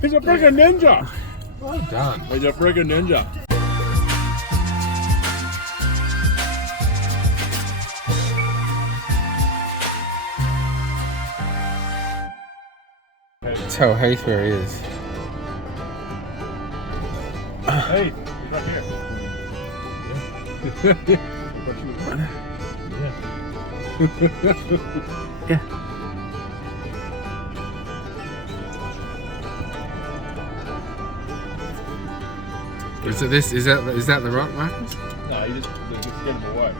He's a freaking ninja. Well done. He's a freaking ninja. Tell Heath where he is. Hey, he's right here. Yeah. Is that the rock, Marcus? No, you just get him away.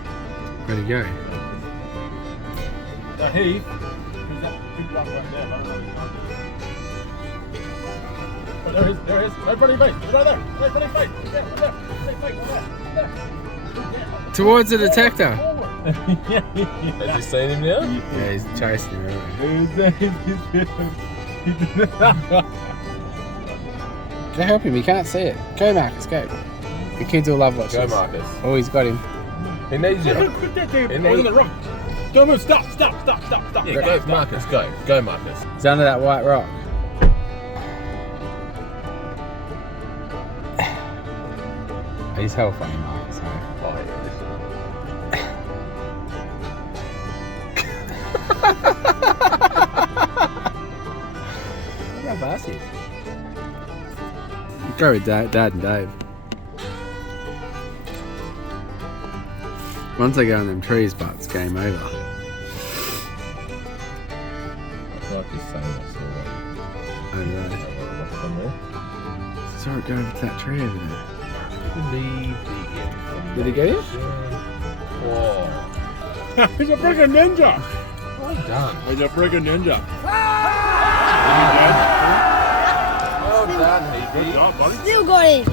Where'd he go? Now, Heath, there's that big rock right there. I don't know what he's going to do. Oh, there he is. Right in front of your face. He's right there. Right in front of your face. Right there. Right there. Right there. Towards the detector. Has he seen him now? Yeah, he's chasing him. Go help him, he can't see it. Go, Marcus, go. The kids will love watching. Go, Marcus. Oh, he's got him. He needs you. Put that thing in the rock. Don't move. Stop. Yeah, go, Marcus. Go. Go, Marcus. He's under that white rock. He's hell funny, Marcus. Oh, Look how fast he is. Go with Dad and Dave. Once they go in them trees, but it's game over. I like this saying I saw that. Oh, right. Saw it go over to that tree over there. Did he get it? Oh. He's a freaking ninja. Well done. He's a freaking ninja. Well done, Heath. Good job, buddy. Still got it.